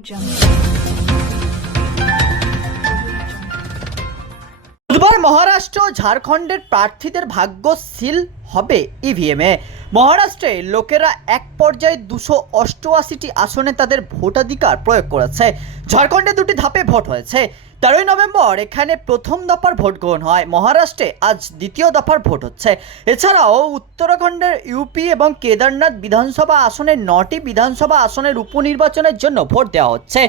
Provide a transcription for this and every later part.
jump. বুধবার মহারাষ্ট্র, ঝাড়খণ্ডের প্রার্থীদের ভাগ্য সিল হবে ইভিএমে মহারাষ্ট্রে লোকেরা এক পর্যায়ে দুশো অষ্টআশিটি আসনে তাদের ভোটাধিকার প্রয়োগ করেছে। ঝাড়খণ্ডে দুটি ধাপে ভোট হয়েছে। তেরোই নভেম্বর এখানে প্রথম দফার ভোট গ্রহণ হয়। মহারাষ্ট্রে আজ দ্বিতীয় দফার ভোট হচ্ছে। এছাড়াও উত্তরাখণ্ডের ইউপি এবং কেদারনাথ বিধানসভা আসনের নটি বিধানসভা আসনের উপনির্বাচনের জন্য ভোট দেওয়া হচ্ছে।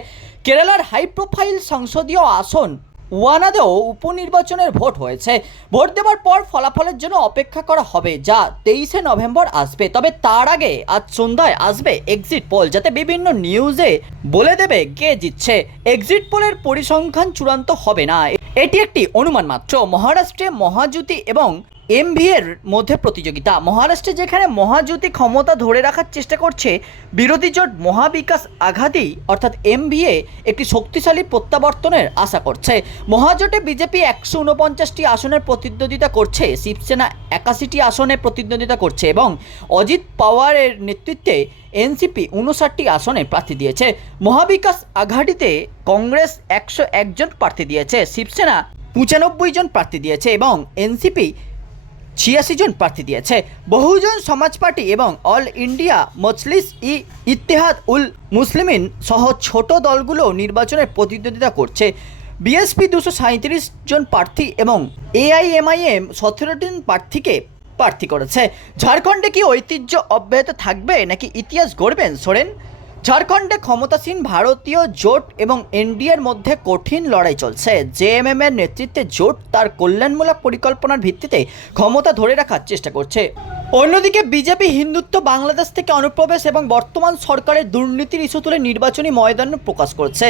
কেরালার হাই প্রোফাইল সংসদীয় আসন ওয়ানাদেও উপনির্বাচনের ভোট হয়েছে। ভোট দেওয়ার পর ফলাফলের জন্য অপেক্ষা করা হবে, যা তেইশে নভেম্বর আসবে। তবে তার আগে আজ সন্ধ্যায় আসবে এক্সিট পোল যাতে বিভিন্ন নিউজে বলে দেবে কে জিতছে। এক্সিট পোলের পরিসংখ্যান চূড়ান্ত হবে না। এটি একটি অনুমান মাত্র। মহারাষ্ট্রে মহাজ্যোতি এবং এমভি এর মধ্যে প্রতিযোগিতা। মহারাষ্ট্রে যেখানে মহাজুতি ক্ষমতা ধরে রাখার চেষ্টা করছে, বিরোধী জোট মহাবিকাশ আঘাদি অর্থাৎ এমভিএ একটি শক্তিশালী প্রত্যাবর্তনের আশা করছে। মহাজোটে বিজেপি একশো উনপঞ্চাশটি আসনের প্রতিদ্বন্দ্বিতা করছে, শিবসেনা একাশিটি আসনে প্রতিদ্বন্দ্বিতা করছে এবং অজিত পাওয়ারের নেতৃত্বে এনসিপি উনষাটটি আসনে প্রার্থী দিয়েছে। মহাবিকাশ আঘাডিতে কংগ্রেস একশো একজন প্রার্থী দিয়েছে, শিবসেনা পঁচানব্বই জন প্রার্থী দিয়েছে এবং এনসিপি ছিয়াশি জন প্রার্থী দিয়েছে। বহুজন সমাজ পার্টি এবং অল ইন্ডিয়া মজলিস ই ইত্তেহাদ উল মুসলিমিন সহ ছোট দলগুলো নির্বাচনে প্রতিদ্বন্দ্বিতা করছে। বিএসপি দুশো সাঁত্রিশ জন প্রার্থী এবং এআইএমআইএম সতেরো জন প্রার্থীকে প্রার্থী করেছে। ঝাড়খণ্ডে কি ঐতিহ্য অব্যাহত থাকবে নাকি ইতিহাস গড়বেন সোরেন? ঝাড়খণ্ডে ক্ষমতাসীন ভারতীয় জোট এবং এনডিএর মধ্যে কঠিন লড়াই চলছে। জেএমএম এর নেতৃত্বে জোট তার কল্যাণমূলক পরিকল্পনার ভিত্তিতে ক্ষমতা ধরে রাখার চেষ্টা করছে। অন্যদিকে বিজেপি হিন্দুত্ব, বাংলাদেশ থেকে অনুপ্রবেশ এবং বর্তমান সরকারের দুর্নীতির ইস্যু তুলে নির্বাচনী ময়দান প্রকাশ করছে।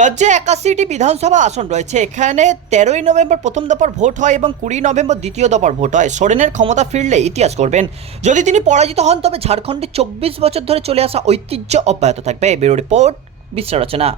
রাজ্যে একাশিটি বিধানসভা আসন রয়েছে। এখানে তেরোই নভেম্বর প্রথম দফার ভোট হয় এবং কুড়ি নভেম্বর দ্বিতীয় দফার ভোট হয়। সোরেনের ক্ষমতা ফিরলে ইতিহাস করবেন যদি তিনি পরাজিত হন, তবে ঝাড়খণ্ডে চব্বিশ বছর ধরে চলে আসা ঐতিহ্য অব্যাহত থাকবে। ব্যুরো রিপোর্ট, বিশ্ব রচনা।